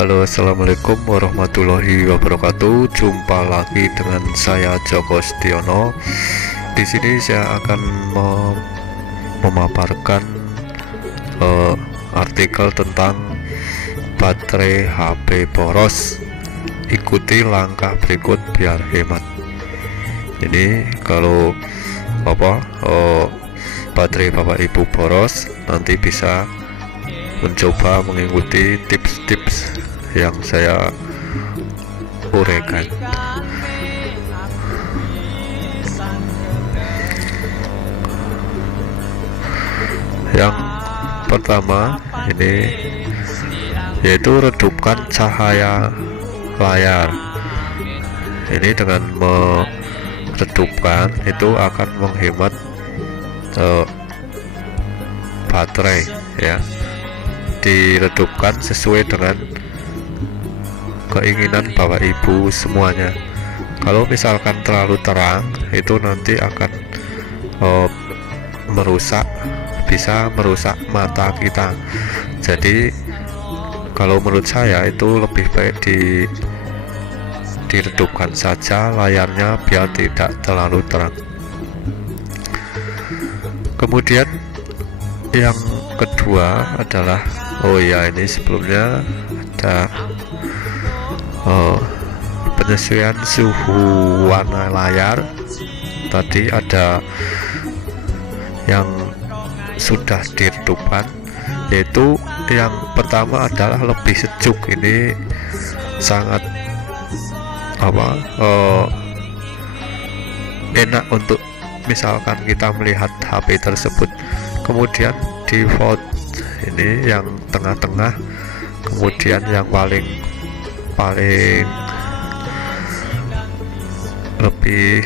Halo, assalamualaikum warahmatullahi wabarakatuh. Jumpa lagi dengan saya Joko Setiono. Di sini saya akan memaparkan artikel tentang baterai HP boros. Ikuti langkah berikut biar hemat. Ini kalau baterai Bapak Ibu boros, nanti bisa mencoba mengikuti tips-tips yang saya uraikan. Yang pertama ini yaitu redupkan cahaya layar. Ini dengan meredupkan itu akan menghemat baterai ya. Diredupkan sesuai dengan keinginan Bapak Ibu semuanya. Kalau misalkan terlalu terang, itu nanti akan bisa merusak mata kita. Jadi kalau menurut saya itu lebih baik diredupkan saja layarnya biar tidak terlalu terang. Kemudian yang kedua adalah ini sebelumnya ada penyesuaian suhu warna layar. Tadi ada yang sudah diredupkan, yaitu yang pertama adalah lebih sejuk. Ini sangat enak untuk misalkan kita melihat HP tersebut. Kemudian default ini yang tengah-tengah, kemudian yang paling lebih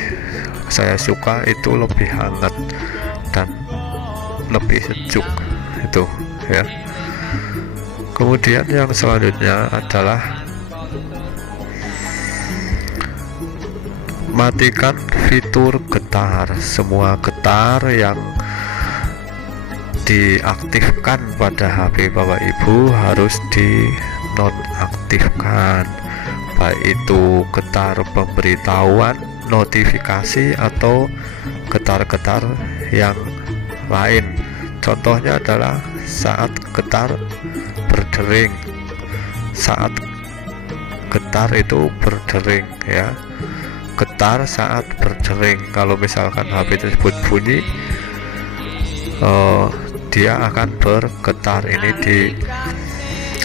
saya suka itu lebih hangat dan lebih sejuk itu ya. Kemudian yang selanjutnya adalah matikan fitur getar. Semua getar yang diaktifkan pada HP Bapak Ibu harus dinonaktifkan, baik itu getar pemberitahuan, notifikasi, atau getar-getar yang lain. Contohnya adalah saat getar berdering. Saat getar itu berdering ya. Getar saat berdering. Kalau misalkan HP tersebut bunyi, dia akan bergetar. Ini di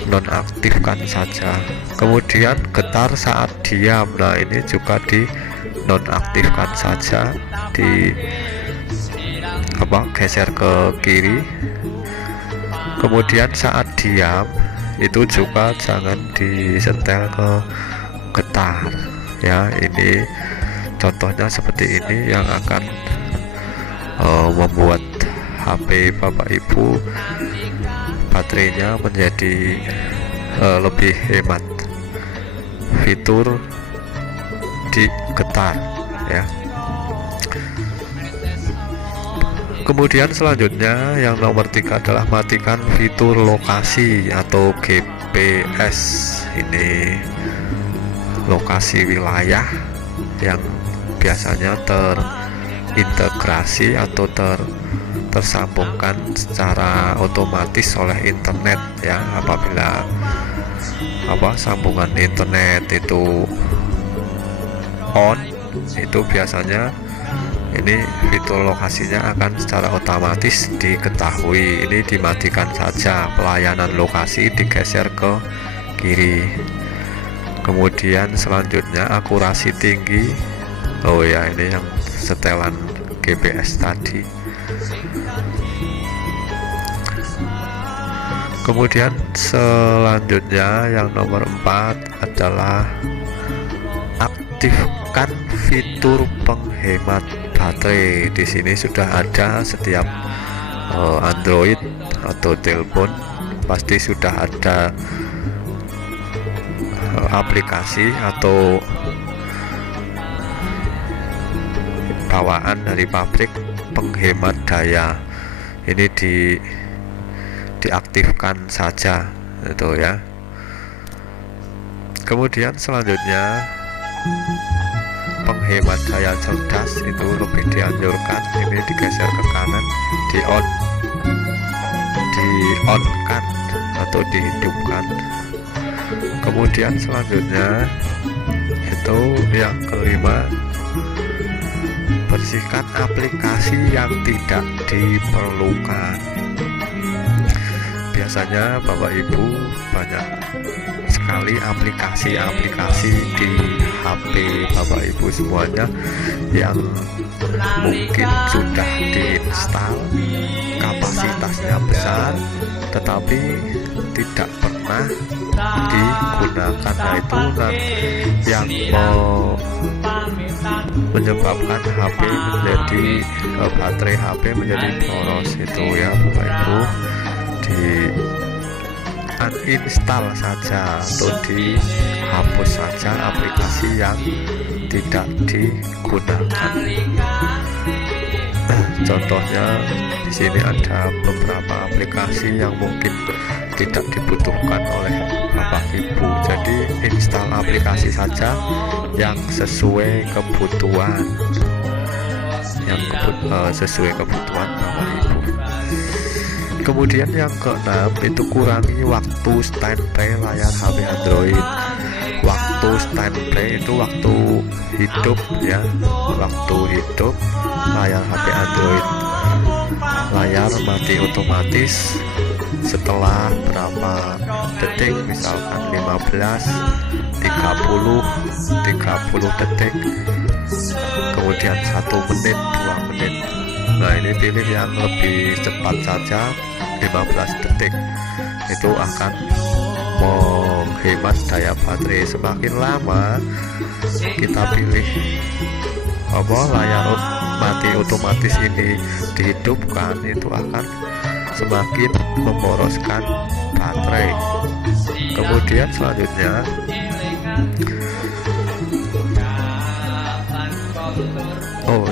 nonaktifkan saja. Kemudian getar saat diam, nah ini juga di nonaktifkan saja, di geser ke kiri. Kemudian saat diam itu juga jangan disetel ke getar ya. Ini contohnya seperti ini yang akan membuat HP Bapak Ibu baterainya menjadi lebih hemat. Fitur di getar ya. Kemudian selanjutnya yang nomor 3 adalah matikan fitur lokasi atau GPS. Ini lokasi wilayah yang biasanya terintegrasi atau tersambungkan secara otomatis oleh internet ya. Apabila sambungan internet itu on, itu biasanya ini fitur lokasinya akan secara otomatis diketahui. Ini dimatikan saja. Pelayanan lokasi digeser ke kiri. Kemudian selanjutnya akurasi tinggi. Ini yang setelan GPS tadi. Kemudian selanjutnya yang nomor 4 adalah aktifkan fitur penghemat baterai. Di sini sudah ada setiap Android atau telepon pasti sudah ada aplikasi atau bawaan dari pabrik penghemat daya. Ini diaktifkan saja itu ya. Kemudian selanjutnya penghemat daya cerdas itu lebih dianjurkan ini digeser ke kanan, di-on kan atau dihidupkan. Kemudian selanjutnya itu yang kelima, bersihkan aplikasi yang tidak diperlukan. Biasanya Bapak Ibu banyak sekali aplikasi-aplikasi di HP Bapak Ibu semuanya yang mungkin sudah diinstal, kapasitasnya besar tetapi tidak pernah digunakan. Nah itu yang menyebabkan HP menjadi baterai HP menjadi boros itu ya Bapak Ibu. Di uninstall saja atau dihapus saja aplikasi yang tidak digunakan. Contohnya di sini ada beberapa aplikasi yang mungkin tidak dibutuhkan oleh Bapak Ibu. Jadi install aplikasi saja yang sesuai kebutuhan, sesuai kebutuhan Bapak Ibu. Kemudian yang keenam itu kurangi waktu standby layar HP Android. Waktu standby itu waktu hidup ya, waktu hidup layar HP Android. Layar mati otomatis setelah berapa detik, misalkan 15, 30 detik, kemudian 1 menit, 2 menit. Nah ini pilih yang lebih cepat saja, 15 detik. Itu akan menghemat daya baterai. Semakin lama kita pilih layar mati otomatis ini dihidupkan, itu akan semakin memboroskan baterai. Kemudian selanjutnya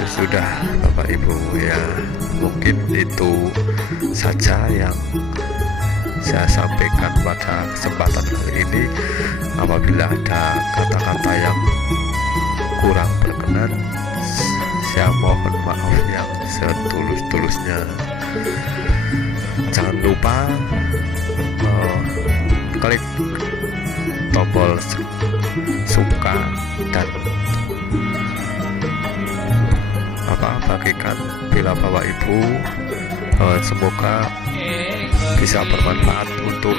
sudah Bapak Ibu ya, mungkin itu saja yang saya sampaikan pada kesempatan kali ini. Apabila ada kata-kata yang kurang berkenan, saya mohon maaf yang setulus-tulusnya. Jangan lupa klik tombol suka dan bagikan bila Bapak Ibu. Semoga bisa bermanfaat untuk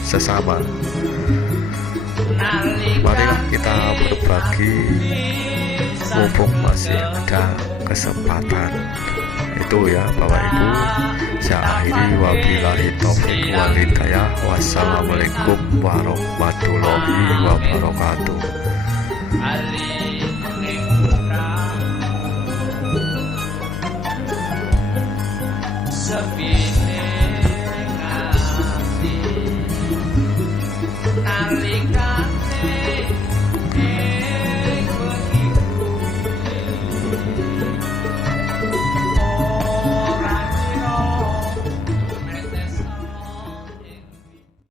sesama. Marilah kita berbagi mumpung masih ada kesempatan. Itu ya Bapak Ibu, saya akhiri, wabillahi taufiq wal hidayah. Wassalamualaikum warahmatullahi wabarakatuh. Sepi